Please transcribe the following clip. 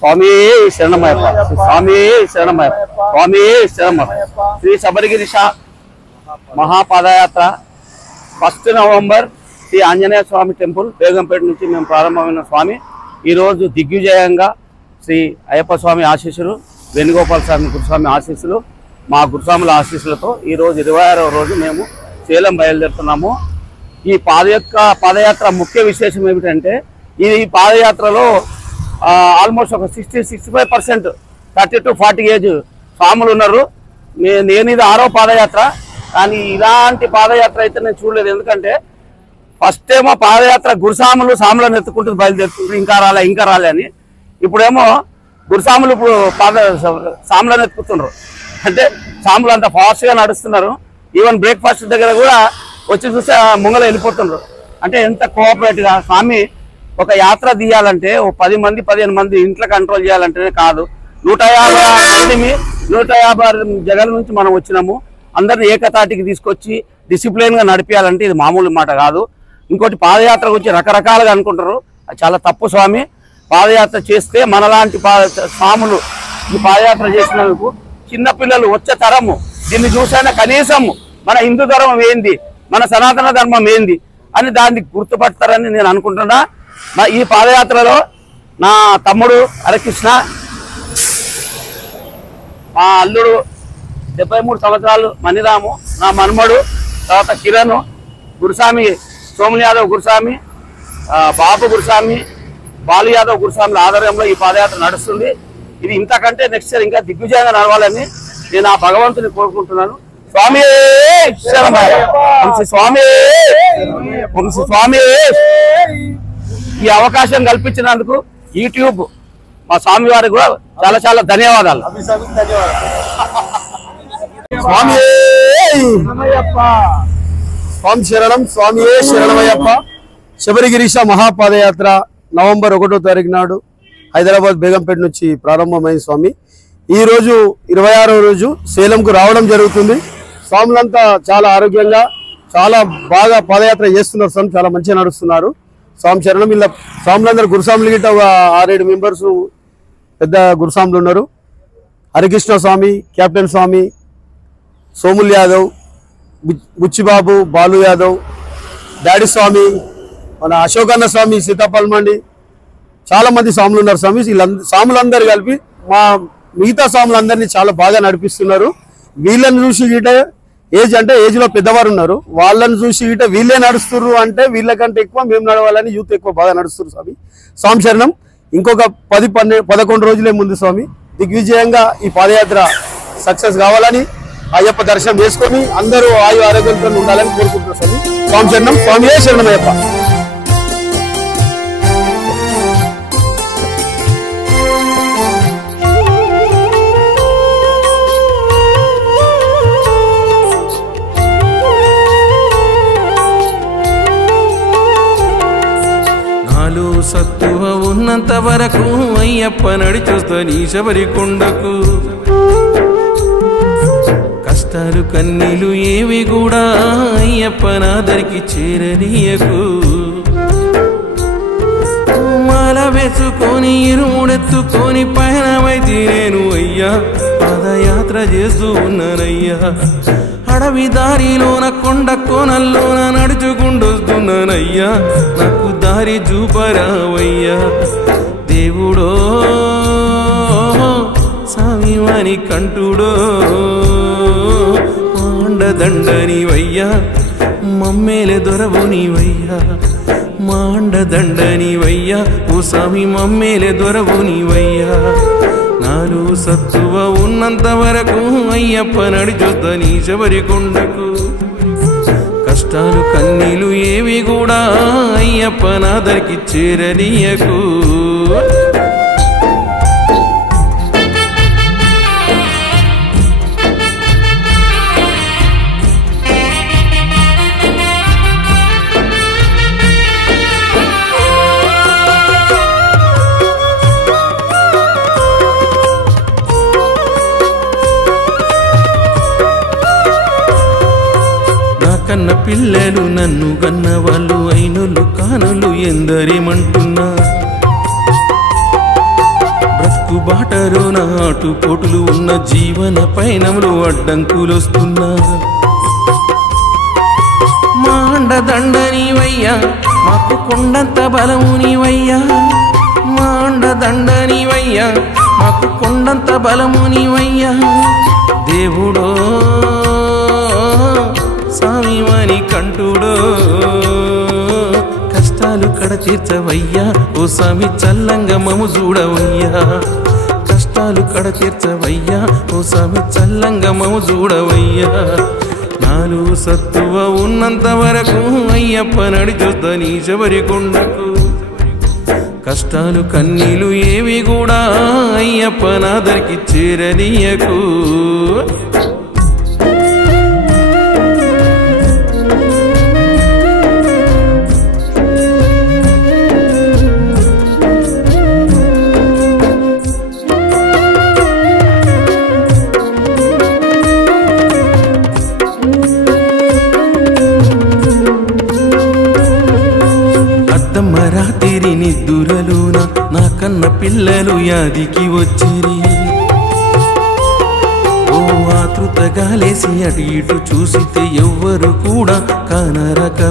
స్వామి శరణమయ్యప్ప, స్వామి శరణమయ్యప్ప, స్వామి శరణమయ్యప్ప. శ్రీ శబరిగిరీశ మహాపాదయాత్ర 1 నవంబర్ శ్రీ ఆంజనేయ స్వామి టెంపుల్ బేగంపేట నుంచి మేము ప్రారంభమైన స్వామి ఈరోజు దిగ్విజయంగా శ్రీ అయ్యప్ప స్వామి ఆశీస్సులు, వేణుగోపాల స్వామి గురుస్వామి ఆశీస్సులు, మా గురుస్వాముల ఆశీస్సులతో ఈరోజు 26వ రోజు మేము సేలం బయలుదేరుతున్నాము. ఈ పాదయాత్ర ముఖ్య విశేషం ఏమిటంటే ఈ పాదయాత్రలో ఆల్మోస్ట్ ఒక 60-65% 30 to 40 ఏజ్ స్వాములు ఉన్నారు. నేను ఇది 6వ పాదయాత్ర, కానీ ఇలాంటి పాదయాత్ర అయితే నేను చూడలేదు. ఎందుకంటే ఫస్ట్ ఏమో పాదయాత్ర గురుస్వాములు సాములను ఎత్తుకుంటూ బయలుదేరుతుంటారు, ఇంకా రాలే అని. ఇప్పుడేమో గురుస్వాములు సాములను ఎత్తుకుతున్నారు. అంటే సాములు అంత ఫాస్ట్గా నడుస్తున్నారు. ఈవెన్ బ్రేక్ఫాస్ట్ దగ్గర కూడా వచ్చి చూస్తే ముంగల వెళ్ళిపోతున్నారు. అంటే ఎంత కోఆపరేటివ్గా స్వామి ఒక యాత్ర తీయాలంటే 10 మంది 15 మంది ఇంట్లో కంట్రోల్ చేయాలంటేనే కాదు. 150 జగల నుంచి మనం వచ్చినాము. అందరిని ఏకతాటికి తీసుకొచ్చి డిసిప్లిన్గా నడిపించాలంటే ఇది మామూలు మాట కాదు. ఇంకోటి పాదయాత్ర గురించి రకరకాలుగా అనుకుంటారు, అది చాలా తప్పు. స్వామి పాదయాత్ర చేస్తే మనలాంటి స్వాములు ఈ పాదయాత్ర చేసినందుకు చిన్నపిల్లలు వచ్చే తరము దీన్ని చూసైనా కనీసం మన హిందూ ధర్మం ఏంది, మన సనాతన ధర్మం ఏంది అని దాన్ని గుర్తుపడతారని నేను అనుకుంటున్నా. ఈ పాదయాత్రలో నా తమ్ముడు హరికృష్ణ, మా అల్లుడు 73 సంవత్సరాలు మణిరాము, నా మన్మడు తర్వాత కిరణ్, గురుస్వామి సోములు యాదవ్ గురుస్వామి, బాబు గురుస్వామి, బాలు యాదవ్ గురుస్వాముల ఆధ్వర్యంలో ఈ పాదయాత్ర నడుస్తుంది. ఇది ఇంతకంటే నెక్స్ట్ ఇయర్ ఇంకా దిగ్విజయంగా నడవాలని నేను ఆ భగవంతుని కోరుకుంటున్నాను. స్వామి స్వామి స్వామి ఈ అవకాశం కల్పించినందుకు యూట్యూబ్ మా స్వామి వారికి కూడా చాలా చాలా ధన్యవాదాలు. స్వామి స్వామి శరణం, స్వామి శరణమయ్యప్ప. శబరిగిరీశ మహాపాదయాత్ర నవంబర్ 1వ తారీఖు నాడు హైదరాబాద్ బేగంపేట నుంచి ప్రారంభమైంది. స్వామి ఈ రోజు 26వ రోజు సేలంకు రావడం జరుగుతుంది. స్వాములంతా చాలా ఆరోగ్యంగా చాలా బాగా పాదయాత్ర చేస్తున్నారు. స్వామి చాలా మంచిగా నడుస్తున్నారు. స్వామి శరణం. ఇలా స్వాములందరూ గురుస్వాములు గిట్ట 6-7 మెంబర్స్ పెద్ద గురుస్వాములు ఉన్నారు. హరికృష్ణ స్వామి, కెప్టెన్ స్వామి, సోముల్ యాదవ్, బుచ్చిబాబు, బాలు యాదవ్, డాడీ స్వామి, మన అశోకన్న స్వామి, సీతాపల్ మండి, చాలా మంది స్వాములు ఉన్నారు. స్వామి స్వాములందరూ కలిపి మా మిగతా స్వాములందరినీ చాలా బాగా నడిపిస్తున్నారు. వీళ్ళని చూసి గిట ఏజ్లో పెద్దవారు ఉన్నారు, వాళ్ళని చూసి గిట వీళ్ళే నడుస్తున్నారు. అంటే వీళ్ళకంటే ఎక్కువ మేము నడవాలని యూత్ ఎక్కువ బాగా నడుస్తున్నారు. స్వామి స్వామి శరణం. ఇంకొక 10-11 రోజులే ముందు స్వామి దిగ్విజయంగా ఈ పాదయాత్ర సక్సెస్ కావాలని అయ్యప్ప దర్శనం చేసుకొని అందరూ ఆయు ఆరోగ్యంతో ఉండాలని కోరుకుంటున్నారు. స్వామి స్వామి శరణం. స్వామియే శరణమయ్యప్ప. సత్తువ ఉన్నంత వరకు అయ్యప్ప నడిచొస్తాని శబరి కొండకు. కష్టాలు కన్నీలు ఏవి కూడా అయ్యప్ప నాదరికి చేరనీయకు. మాల వేసుకొని ఇరుముడెత్తుకొని పయనమైతే నేను అయ్యా పాదయాత్ర చేస్తూ ఉన్నానయ్యా. అడవి దారిలోన కొండ కోనల్లోన నడుచుకుంటొస్తున్నానయ్యా. నాకు దారి చూపరావయ్యా దేవుడో స్వామివాని కంటుడో. మాండదండనివయ్యా మమ్మేలే దొరవు నీవయ్యా. మాండదండనివయ్యా ఓ స్వామి మమ్మేలే దొరవు నీవయ్యా. నాలో సత్తువ ఉన్నంత వరకు అయ్యప్ప నడిచొస్తాని శబరి కొండకు. కష్టాలు కన్నీలు ఏవి కూడా అయ్యప్ప నాదరికి చేరనీయకు. కన్న పిల్లలు నన్ను కన్న వాళ్ళు అయినులు కానులు ఎందరేమంటున్నా. బ్రతుకు బాటలో నాటు పోటులు ఉన్న జీవన పయనంలో అడ్డంకులొస్తున్నా మా అండదండ నీవయ్యా మాకు కొండంత బలము నీవయ్యా మా అండదండ నీవయ్యా మాకు కొండంత బలము నీవయ్యా దేవుడో స్వామివాని కంటుడో కష్టాలు కడ తీర్చవయ్యా ఓ స్వామి చల్లంగా మము చూడవయ్యా కష్టాలు కడ తీర్చవయ్యా ఓ స్వామి చల్లంగా మము చూడవయ్యా నాలు సత్తువ ఉన్నంత వరకు అయ్యప్ప నడిచొద్ద నీ శబరి కొండకు కష్టాలు కన్నీలు ఏవి కూడా అయ్యప్ప నాదరికి చేరనీయకు రాత్రి నిద్దురలోన నా కన్న పిల్లలు యాదికి వచ్చిరి ఓ ఆతృతగా లేసి అటు ఇటు చూసితే ఎవ్వరు కూడా కానరక